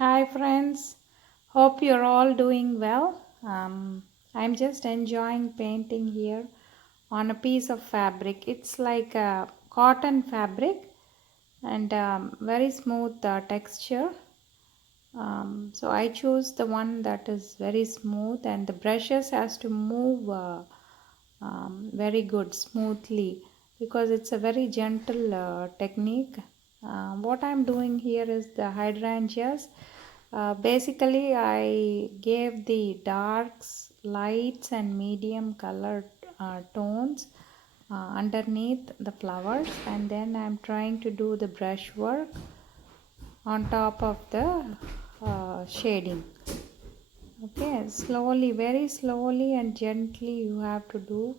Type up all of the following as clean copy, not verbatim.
Hi friends, hope you're all doing well. I'm just enjoying painting here on a piece of fabric. It's like a cotton fabric and very smooth texture. So I choose the one that is very smooth and the brushes has to move very good smoothly because it's a very gentle technique. What I'm doing here is the hydrangeas. Basically, I gave the darks, lights, and medium colored tones underneath the flowers, and then I'm trying to do the brushwork on top of the shading. Okay, slowly, very slowly and gently you have to do,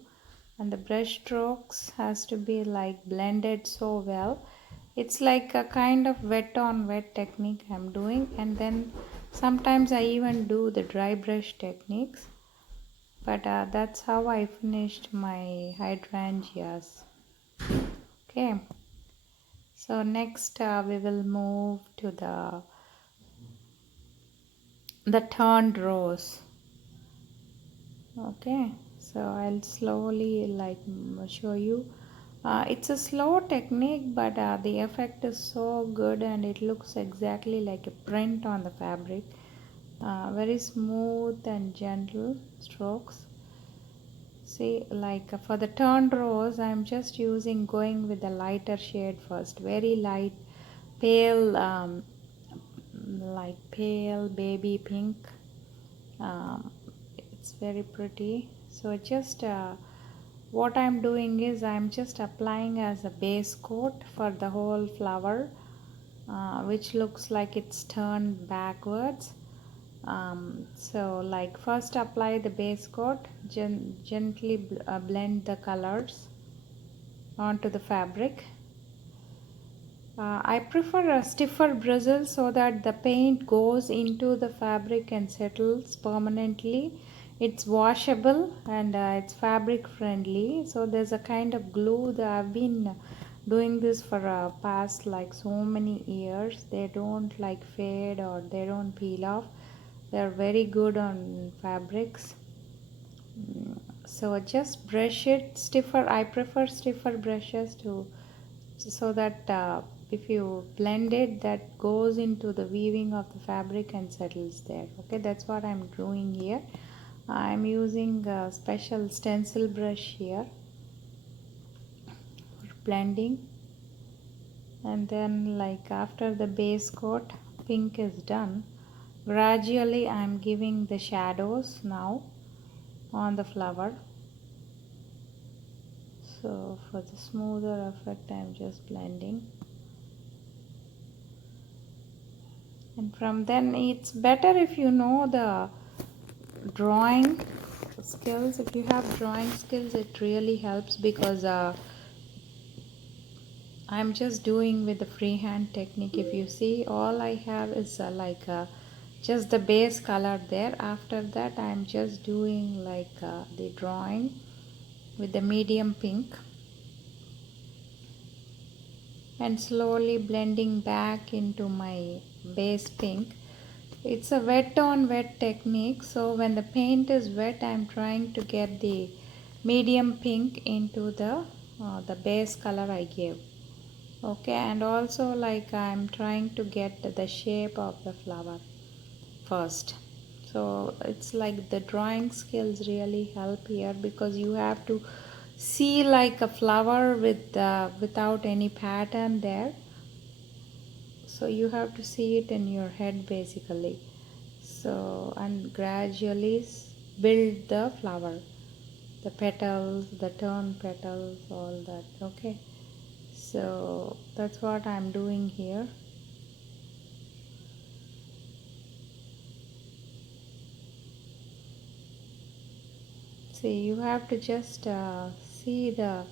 and the brush strokes has to be like blended so well. It's like a kind of wet on wet technique I'm doing, and then sometimes I even do the dry brush techniques. But that's how I finished my hydrangeas. Okay, so next we will move to the turned rose. Okay, so I'll slowly show you. It's a slow technique, but the effect is so good and it looks exactly like a print on the fabric. Very smooth and gentle strokes. See, like for the turned rose, I'm just going with the lighter shade first. Very light, pale, like pale baby pink. um, it's very pretty. So just what I'm doing is I'm just applying as a base coat for the whole flower, which looks like it's turned backwards. So like first apply the base coat, gently blend the colors onto the fabric. I prefer a stiffer bristle so that the paint goes into the fabric and settles permanently. It's washable and it's fabric friendly. So there's a kind of glue that I've been doing this for past like so many years. They don't like fade or they don't peel off. They're very good on fabrics. So just brush it stiffer. I prefer stiffer brushes to so that if you blend it, that goes into the weaving of the fabric and settles there. Okay, that's what I'm doing here. I'm using a special stencil brush here for blending, and then like after the base coat pink is done, gradually I'm giving the shadows now on the flower. So for the smoother effect I'm just blending, and from then it's better if you know the drawing skills. If you have drawing skills, it really helps because I'm just doing with the freehand technique. If you see, all I have is just the base color there. After that I'm just doing the drawing with the medium pink and slowly blending back into my base pink. It's a wet on wet technique, so when the paint is wet I'm trying to get the medium pink into the base color I gave. Okay, and also like I'm trying to get the shape of the flower first. So it's like the drawing skills really help here because you have to see like a flower with without any pattern there. So you have to see it in your head basically. So and gradually build the flower, the petals, the turn petals, all that. Okay, so that's what I'm doing here. See, you have to just see the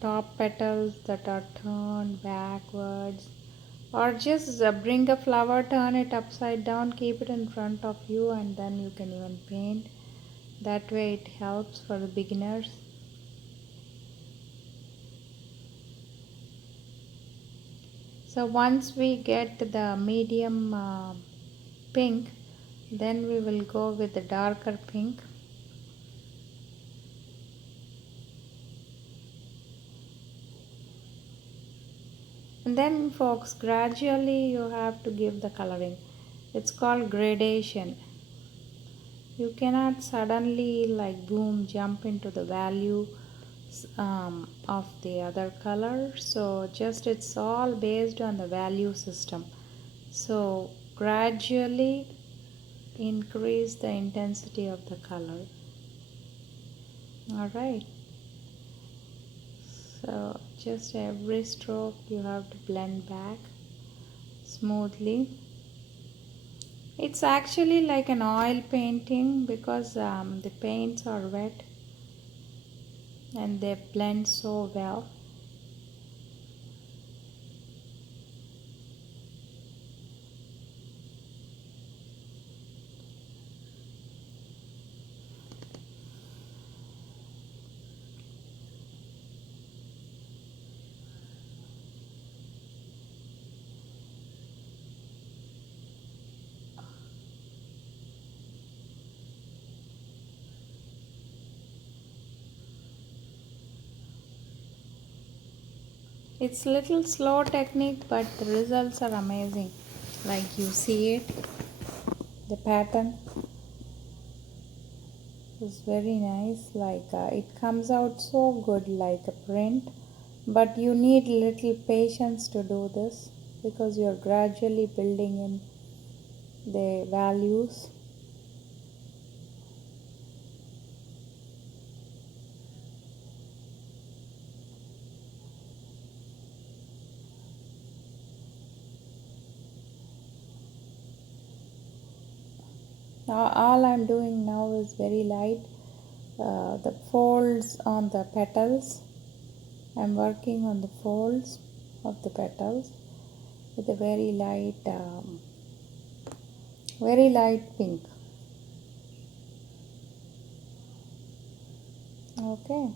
top petals that are turned backwards, or just bring a flower, turn it upside down, keep it in front of you, and then you can even paint. That way it helps for the beginners. So once we get the medium pink, then we will go with the darker pink. And then folks, gradually you have to give the coloring. It's called gradation. You cannot suddenly like boom jump into the value of the other color. So just it's all based on the value system. So gradually increase the intensity of the color. Alright, so just every stroke you have to blend back smoothly. It's actually like an oil painting because the paints are wet and they blend so well. It's little slow technique, but the results are amazing. Like you see it, the pattern is very nice. Like it comes out so good, like a print. But you need little patience to do this because you're gradually building in the values. All I'm doing now is very light. The folds on the petals. I'm working on the folds of the petals with a very light pink. Okay.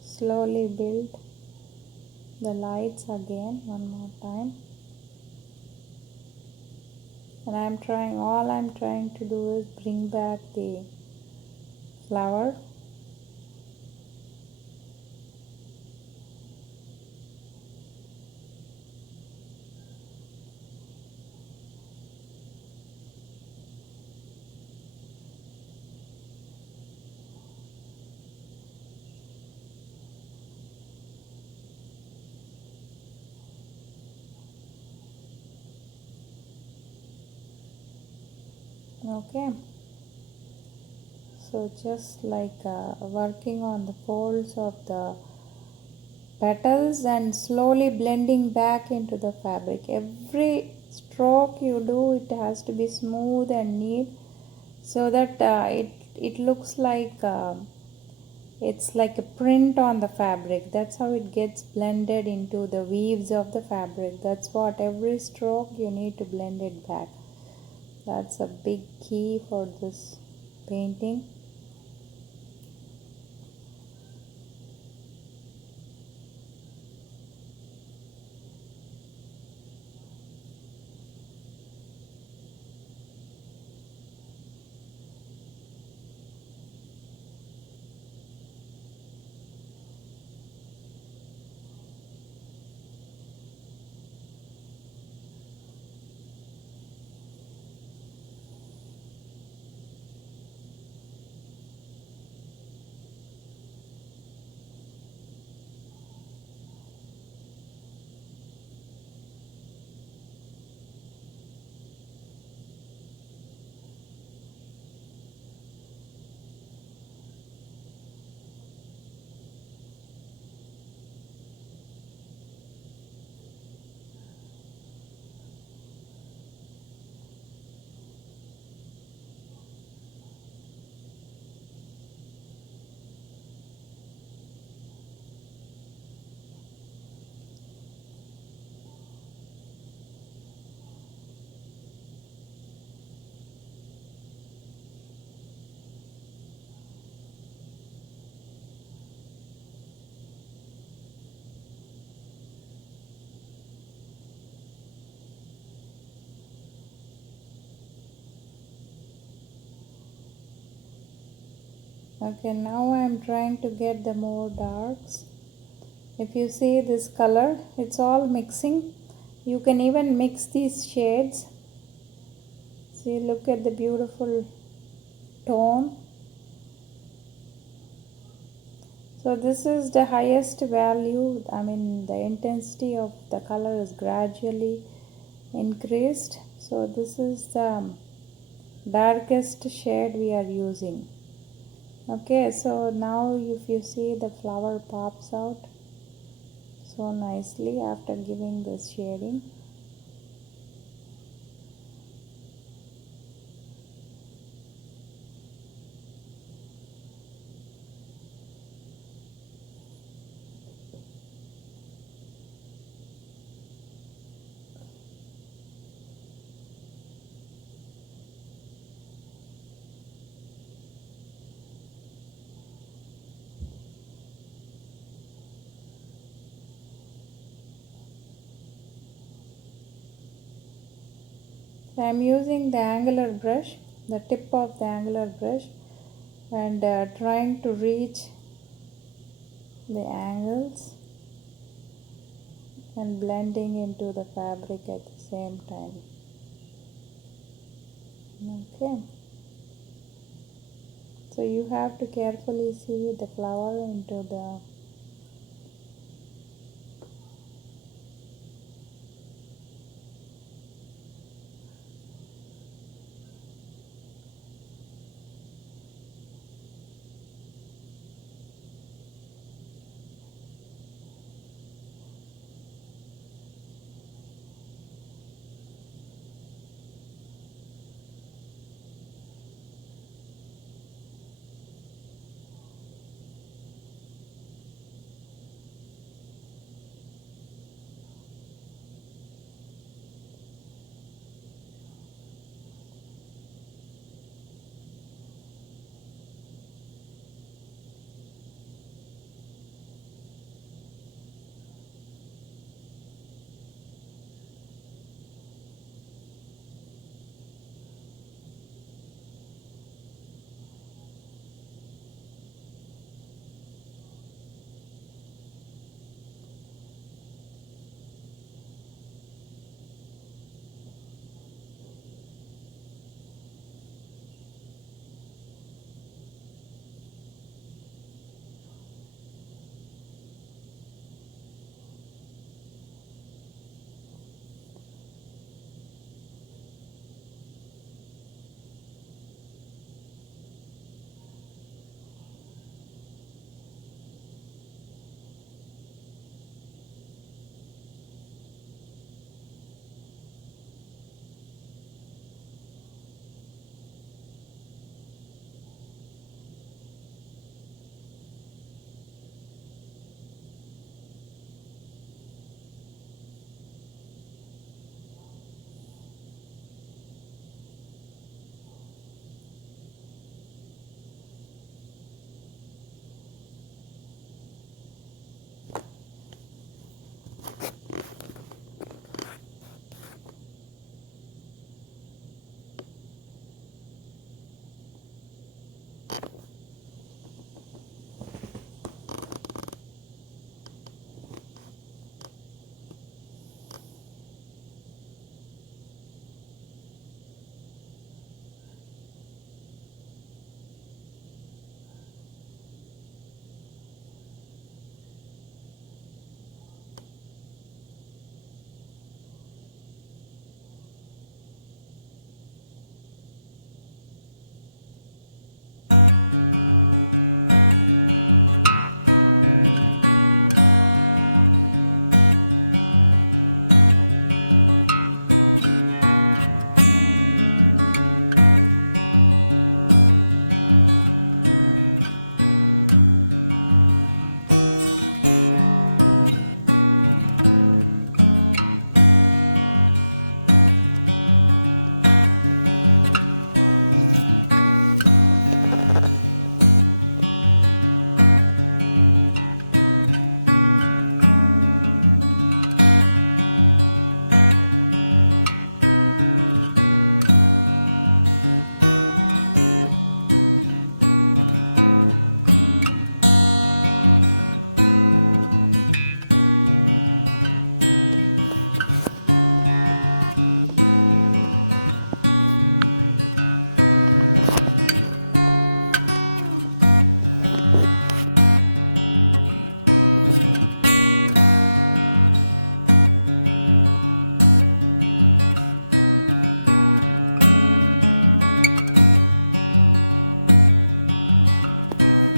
Slowly build the lights again one more time. And all I'm trying to do is bring back the flower. Okay. So just like working on the folds of the petals and slowly blending back into the fabric. Every stroke you do, it has to be smooth and neat so that it looks like it's like a print on the fabric. That's how it gets blended into the weaves of the fabric. That's what every stroke you need to blend it back. That's a big key for this painting. Okay, now I am trying to get the more darks. If you see this color, it's all mixing. You can even mix these shades. See, look at the beautiful tone. So this is the highest value. I mean, the intensity of the color is gradually increased. So this is the darkest shade we are using. Okay, so now if you see, the flower pops out so nicely after giving this shading. So I'm using the angular brush, the tip of the angular brush, and trying to reach the angles and blending into the fabric at the same time. Okay, so you have to carefully see the flower into the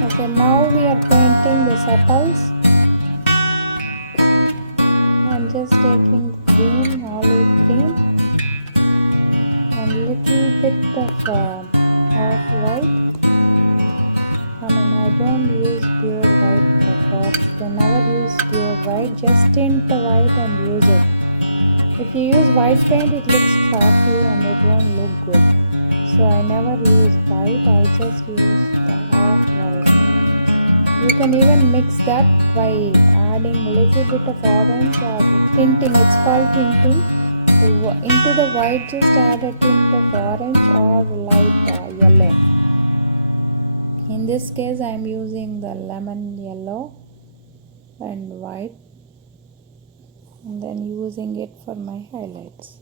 Okay, now we are painting the sepals. I'm just taking the green, olive green, and little bit of off-white. I don't use pure white fox. Can never use pure white. Just tint the white and use it. If you use white paint, it looks chalky and it won't look good. So I never use white. I just use the off-white. You can even mix that by adding a little bit of orange or tinting. It's called tinting. Into the white, just add a tint of orange or light yellow. In this case, I am using the lemon yellow and white, and then using it for my highlights.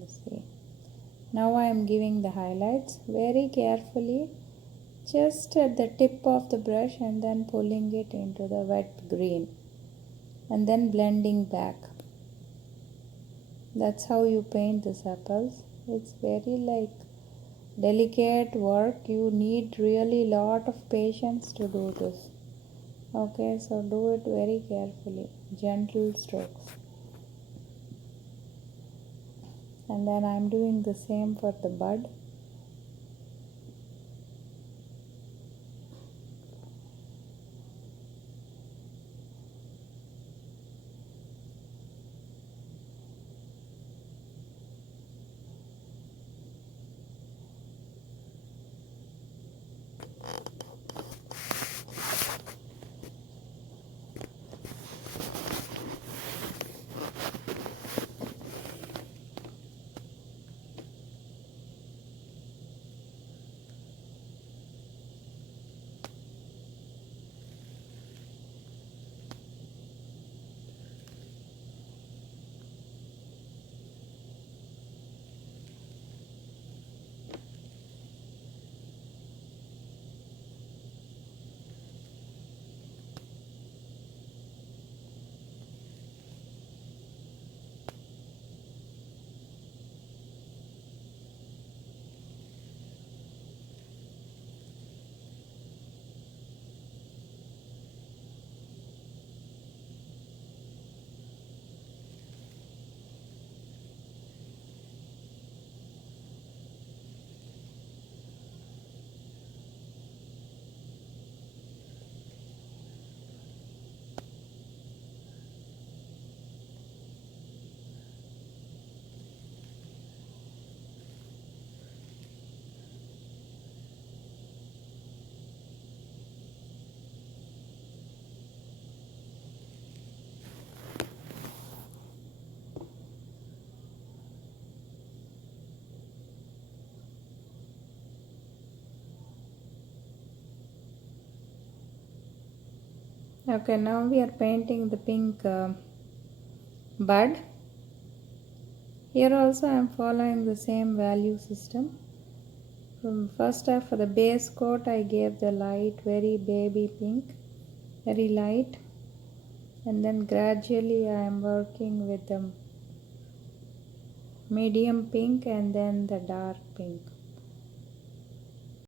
Let's see. Now I am giving the highlights very carefully, just at the tip of the brush, and then pulling it into the wet green and then blending back. That's how you paint the sepals. It's very delicate work. You need really lot of patience to do this. Okay, so do it very carefully, gentle strokes. And then I'm doing the same for the bud. Okay, now we are painting the pink bud. Here also I am following the same value system. From first for the base coat I gave the light, very baby pink, very light, and then gradually I am working with the medium pink and then the dark pink.